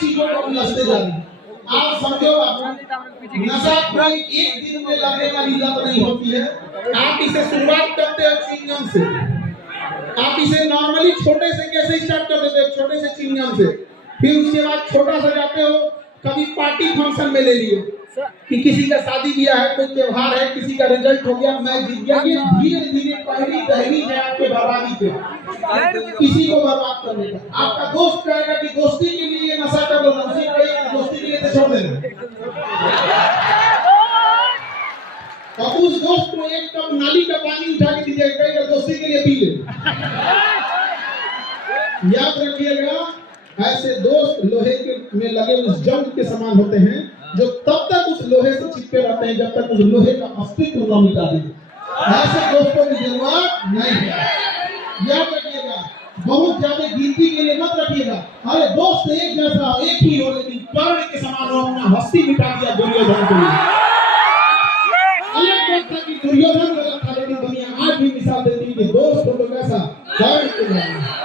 चीजों को उलझते जा रहे हैं। आप समझो, नशा कोई एक दिन में लगने वाली लत नहीं होती है। आप इसे शुरुआत करते हो चिंगम से, आप इसे नॉर्मली छोटे से कैसे स्टार्ट कर देते हो, छोटे से चिंगम से, फिर उसके बाद छोटा सा जाते हो, कभी पार्टी फंक्शन में ले लिए कि किसी का शादी ब्याह है, कोई त्योहार है, किसी का रिजल्ट हो गया, मैं जीत गया, ये धीरे धीरे पहली दहलीज है आपके बर्बादी पे, किसी को बर्बाद करने का। आपका दोस्त कहेगा कि दोस्ती के लिए ये नशा कर लो, दोस्ती के लिए तो छोड़ देना, और उस दोस्त को एक कप नाली का पानी उठा के दीजिएगा, दोस्ती के लिए पी ले। याद रखिएगा, ऐसे दोस्त लोहे के में लगे उस जंग के समान होते हैं, जो तब तक उस लोहे से चिपके रहते हैं जब तक उस लोहे का अस्तित्व न मिटा दे। ऐसे दोस्तों की जरूरत नहीं है। याद रखिएगा, बहुत ज्यादा गिनती के लिए मत रखिएगा। अरे दोस्त एक जैसा एक ही हो, लेकिन कर्ण के समान हो, अपना हस्ती मिटा दिया दुर्योधन को। अलग बात था कि दुर्योधन गलत था, लेकिन दुनिया आज भी मिसाल देती है कि दोस्त हो तो कैसा कर्ण के समान।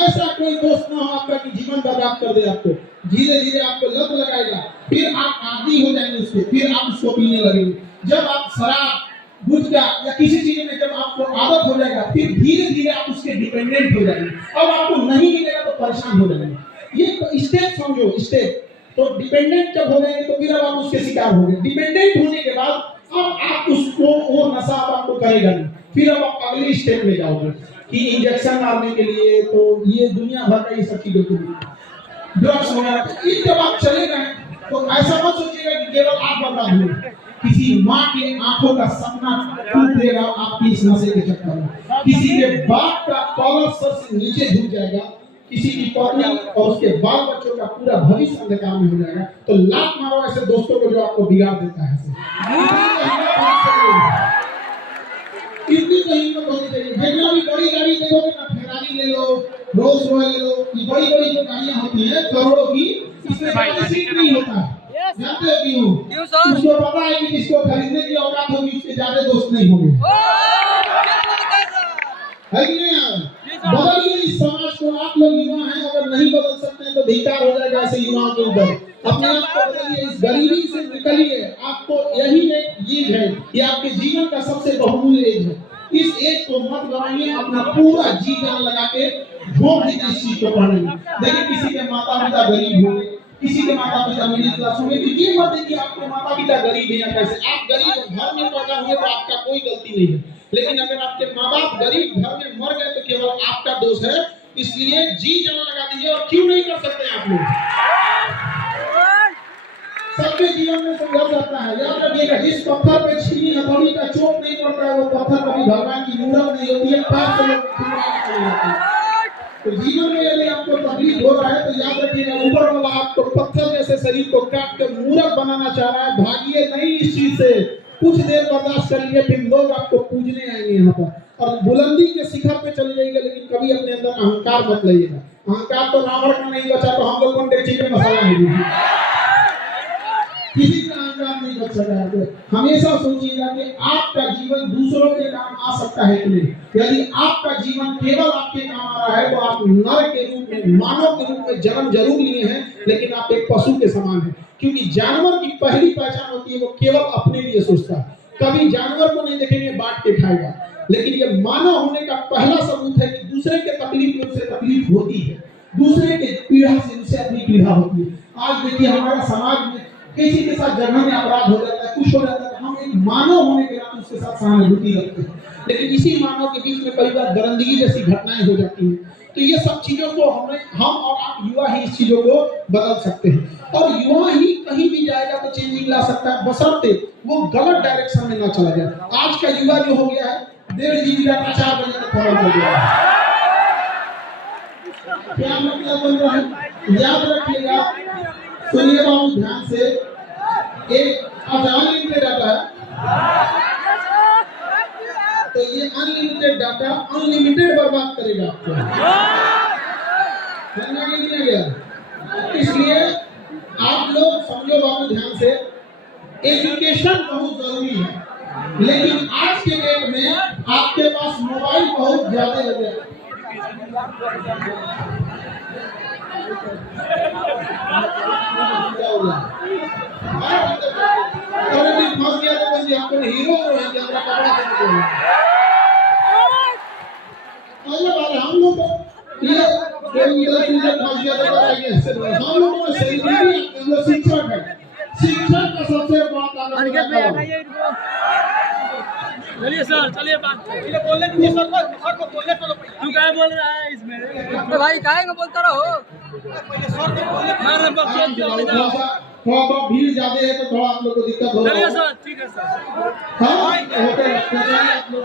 ऐसा कोई दोस्त ना हो आपका कि जीवन बर्बाद कर दे आपको, धीरे धीरे आपको लत लगाएगा, फिर आप आदी हो जाएंगे उसके, फिर आप उसको पीने लगेंगे। जब आप शराब गुटखा या किसी चीज में जब आपको आदत हो जाएगा, फिर धीरे धीरे आप उसके डिपेंडेंट हो जाएंगे। अब आपको नहीं मिलेगा तो परेशान हो जाएंगे। ये तो स्टेप समझो, स्टेप। तो डिपेंडेंट जब हो जाएंगे तो फिर अब आप उसके शिकार हो गए। डिपेंडेंट होने के बाद अब आप उसको, वो नशा आपको करेगा नहीं, फिर अब आप अगली स्टेप में जाओगे कि इंजेक्शन मारने के लिए, तो ये दुनिया भर का ये सब चीजों के लिए ड्रग्स वगैरह। जब आप चले गए तो ऐसा मत सोचिएगा कि केवल आप बर्बाद हुए, किसी माँ के आंखों का सपना टूट देगा आपकी इस नशे के चक्कर में, किसी के बाप का कॉलर सर से नीचे झुक जाएगा, किसी की पत्नी और उसके बाल बच्चों का पूरा भविष्य अंधकार में हो जाएगा। तो लात मारो ऐसे दोस्तों को जो आपको बिगाड़ देता है। इतनी तो हिम्मत होनी चाहिए। जितना भी बड़ी गाड़ी देखोगे ना, फेरारी ले लो, रोल्स रॉयस ले लो, ये बड़ी बड़ी जो गाड़ियां होती हैं करोड़ों की, इसमें सीट नहीं होता है। जानते हो क्यों? उसको पता है कि जिसको खरीदने की औकात होगी उसके ज्यादा दोस्त नहीं होंगे। है कि नहीं यार? बदलिए इस समाज को। आप लोग युवा हैं, अगर नहीं बदल सकते हैं तो धिक्कार हो जाएगा ऐसे युवाओं के ऊपर। अपने आप को बदलिए, इस गरीबी से निकलिए। आपको यही एक एज है, ये आपके जीवन का सबसे बहुमूल्य एज है। इस एज को मत गवाइए, अपना पूरा जी जान लगा के भोग दीजिए इस चीज को पढ़ने में। देखिए, किसी के माता पिता गरीब होंगे, किसी के माता पिता मिडिल क्लास होंगे, तो ये मत देखिए आपके माता पिता गरीब है या कैसे। आप गरीब घर में पैदा हुए तो आपका कोई गलती नहीं है, लेकिन अगर आपके माँ बाप गरीब घर में मर गए तो केवल आपका दोष है। इसलिए जी जान लगा दीजिए। और क्यों नहीं कर सकते आप लोग? सबके जीवन में संघर्ष आता है। याद रखिएगा, जिस पत्थर पे छीनी हथौड़ी का चोट नहीं पड़ता है, वो पत्थर कभी भगवान की मूरत नहीं होती है। पैर से लोग चले जाते हैं। तो जीवन में यदि आपको तकलीफ हो रहा है तो याद रखिएगा, ऊपर वाला आपको पत्थर जैसे शरीर को काट कर मूरत बनाना चाह रहा है। भागिए नहीं इस चीज से, कुछ देर बर्दाश्त करिए, फिर लोग आपको पूजने आएंगे यहाँ पर और बुलंदी के शिखर पे चले जाइएगा। लेकिन कभी अपने अंदर अहंकार मत लाइएगा। अहंकार तो रावण का नहीं बचा तो हम लोग कौन टेची में मसाला नहीं, किसी का अहंकार नहीं बच सका है। हमेशा सोचिएगा कि आपका जीवन दूसरों के काम आ सकता है कि नहीं। यदि आपका जीवन केवल आपके काम आ रहा है तो आप नर के रूप में, मानव के रूप में जन्म जरूर लिए हैं, लेकिन आप एक पशु के समान हैं। क्योंकि जानवर की पहली पहचान होती है वो केवल अपने लिए सोचता है। कभी जानवर को नहीं देखेंगे बांट के खाएगा, लेकिन ये मानव होने का पहला सबूत है कि दूसरे के तकलीफ में उससे तकलीफ होती है, दूसरे के पीड़ा से उससे अपनी पीड़ा होती है। आज देखिए, हमारा समाज में किसी के साथ जगह में अपराध हो जाता है, कुछ हो जाता है, हम एक मानव होने के नाते उसके साथ सहानुभूति रखते हैं। लेकिन इसी मानव के बीच में कई बार दरिंदगी जैसी घटनाएं हो जाती हैं। तो ये सब चीजों को हम और आप युवा ही इस चीजों को बदल सकते हैं। और युवा ही कहीं भी जाएगा तो चेंजिंग ला सकता है, बशर्ते वो गलत डायरेक्शन में ना चला जाए। आज का युवा जो हो गया है, 1.5 GB डाटा 4 बजे तक खत्म हो गया है। क्या मतलब बन रहा है? याद रखिएगा, सुनिए बाबू ध्यान से। एक अनलिमिटेड डाटा है, तो ये अनलिमिटेड डाटा अनलिमिटेड बर्बाद करेगा आपको। समझा गया? इसलिए आप लोग समझो बाबू ध्यान से, एजुकेशन बहुत जरूरी है। लेकिन आज के डेट में आपके पास मोबाइल बहुत ज्यादा हो गया। हम लोग को सेलिब्रिटी जो शिक्षक है, शिक्षक का सबसे बड़ा ताकत। चलिए सर, चलिए बात बोलने दीजिए सर को बोलने तो तू क्या बोल रहा है इसमें? तो भाई काहे को बोलता रहो? थोड़ा बहुत भीड़ ज्यादा है तो थोड़ा आप लोग को दिक्कत हो रहा है। चलिए सर, ठीक है सर। हाँ होते आप लोग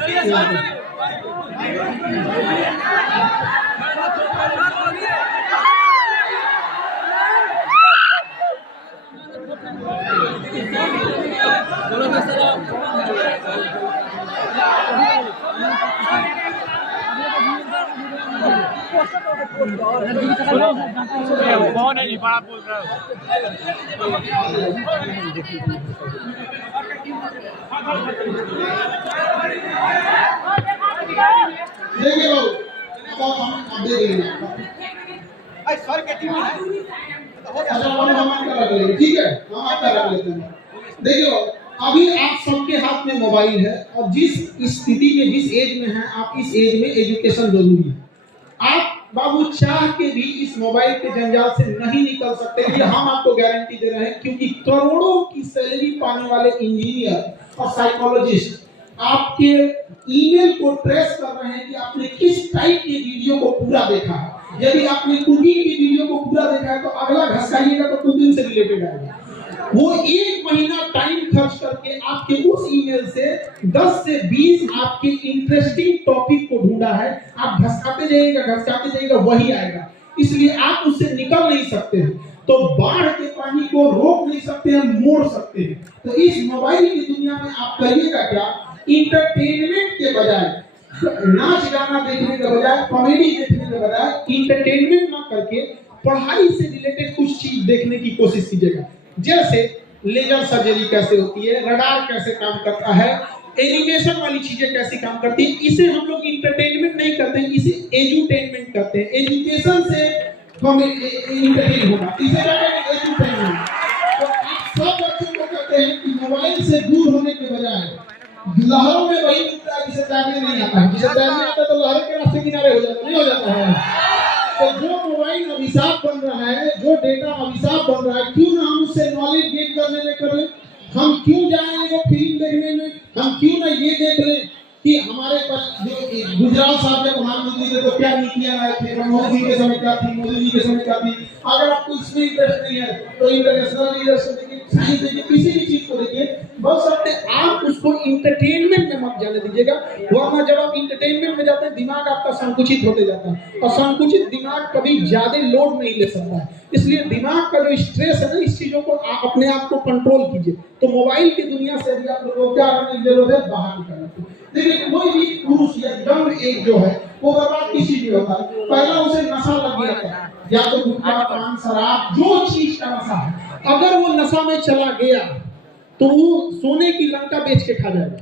चलिए सर, कौन है जी बड़ा बोल रहा है? देखिए बाबू अब दे देंगे सर के टीम है, ठीक है, हम आपका रख लेते हैं। देखिए अभी आप सबके हाथ में मोबाइल है और जिस स्थिति में जिस एज में है आप इस एज में एजुकेशन जरूरी है। आप बाबू चाह के भी इस मोबाइल के जंजाल से नहीं निकल सकते, ये हम आपको गारंटी दे रहे हैं, क्योंकि करोड़ों की सैलरी पाने वाले इंजीनियर और साइकोलॉजिस्ट आपके ईमेल को ट्रेस कर रहे हैं कि आपने किस टाइप के वीडियो को पूरा देखा है। यदि आपने कुकिंग की वीडियो को पूरा देखा है तो अगला घसकाइएगा तो कुकिंग से रिलेटेड आएगा। वो एक महीना टाइम खर्च करके आपके उस ईमेल से 10 से 20 आपके इंटरेस्टिंग टॉपिक को ढूंढा है, आप घसकाते जाइएगा वही आएगा। इसलिए आप उससे निकल नहीं सकते हैं। तो बाढ़ के पानी को रोक नहीं सकते हैं, मोड़ सकते हैं। तो इस मोबाइल की दुनिया में आप करिएगा क्या, इंटरटेनमेंट के बजाय, नाच गाना देखने के बजाय, कॉमेडी देखने के बजाय इंटरटेनमेंट ना करके पढ़ाई से रिलेटेड कुछ चीज देखने की कोशिश कीजिएगा। जैसे लेजर सर्जरी कैसे होती है, रडार कैसे काम करता है, एनिमेशन वाली चीजें कैसे काम करती है। इसे हम लोग इंटरटेनमेंट नहीं करते हैं, इसे एजुटेनमेंट करते हैं। एजुकेशन से हम इंटरटेन होगा, इसे एजुटेनमेंट। तो आप सब बच्चों को कहते हैं कि मोबाइल से दूर होने के बजाय लहरों में वही मिलता है जिसे तैरने नहीं आता है। जिसे तैरने आता है तो लहर के रास्ते किनारे हो जाता, नहीं हो जाता है। तो जो मोबाइल अभिशाप बन रहा है, जो डेटा अभिशाप बन रहा है, क्यों ना हम उससे नॉलेज गेन करने में कर ले। हम क्यों जाएं वो फिल्म देखने में, हम क्यों ना ये देख लें कि हमारे पास जो गुजरात साहब के प्रधानमंत्री थे तो क्या नीतियां आए थे, मनमोहन सिंह के समय क्या थी, मोदी जी के समय क्या थी। अगर आपको इसमें इंटरेस्ट नहीं है तो इंटरनेशनल लीडरशिप देखिए, साइंस देखिए, किसी भी चीज को देखिए, बस अपने आप उसको इंटरटेनमेंट में मत जाने दीजिएगा। वरना जब आप इंटरटेनमेंट में जाते हैं दिमाग आपका संकुचित होते जाता है, और संकुचित दिमाग कभी ज्यादा लोड नहीं ले सकता है। इसलिए दिमाग का जो स्ट्रेस है ना, इस चीजों को आप अपने आप को कंट्रोल कीजिए। तो मोबाइल की दुनिया से भी आप लोगों को क्या करने की जरूरत है, बाहर निकलना है। देखिए कोई भी पुरुष या यंग एज जो है वो बर्बाद किसी भी होता है, पहला उसे नशा लग गया था, या तो गुटखा, पान, शराब, जो चीज का नशा है, अगर वो नशा में चला गया तो वो सोने की लंका बेच के खा जाएगा,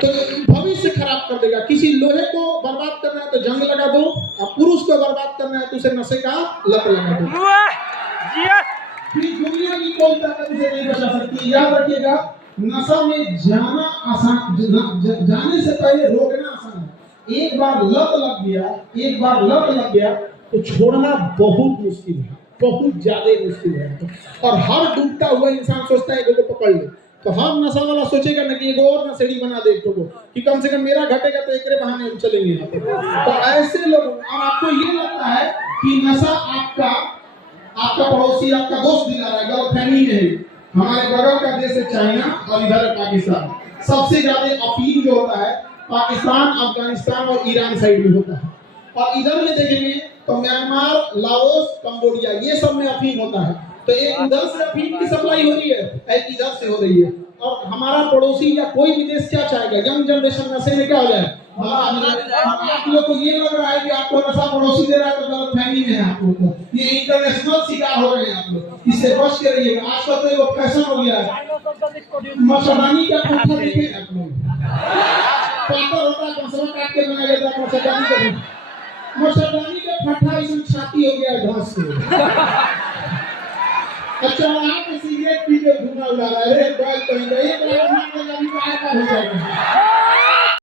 तो भविष्य खराब कर देगा। किसी लोहे को बर्बाद करना है तो जंग लगा दो, और पुरुष को बर्बाद करना है तो उसे नशे का लत लगा दो। दुनिया की कोई ताकत उसे नहीं बचा सकती। याद रखिएगा, नशा में जाना आसान, जाने से पहले रोकना आसान है। एक बार लत लग गया तो छोड़ना बहुत मुश्किल है, बहुत ज्यादा मुश्किल है। और हर डूबता हुआ इंसान सोचता है कि को पकड़ ले, तो हर नशा वाला सोचेगा ना कि एगो और नशेड़ी बना दे को, कि कम से कम मेरा घटेगा तो एकरे बहाने हम चलेंगे यहाँ पे। तो ऐसे लोग, और आपको ये लगता है कि नशा आपका पड़ोसी, आपका दोस्त दिला रहा है, गलत फहमी है। हमारे बगल का देश है चाइना और इधर है पाकिस्तान। सबसे ज्यादा अफीम जो होता है पाकिस्तान, अफगानिस्तान और ईरान साइड में होता है, और इधर में देखेंगे तो म्यांमार, लाओस, कंबोडिया, ये सब में अफीम होता है। तो एक उधर से अफीम की सप्लाई हो रही है, एक इधर से हो रही है। और हमारा पड़ोसी या कोई भी देश क्या चाहेगा, यंग जनरेशन नशे में क्या हो जाए। आप लोग को ये लग रहा है कि आपको नशा पड़ोसी दे रहा है तो गलत फहमी में है आप लोग को। ये इंटरनेशनल शिकार हो रहे हैं आप लोग, इससे बच के रहिएगा। आजकल तो वो फैशन हो गया है, मच्छरदानी का पत्थर देखे आप लोग, पातर होता है, मसला काट के बनाया जाता है मच्छरदानी का, मच्छरदानी का फट्टा इसमें छाती हो गया है घास से। अच्छा वहाँ पे सिगरेट पी के धुआं उड़ा रहा है, एक बार हो जाएगा।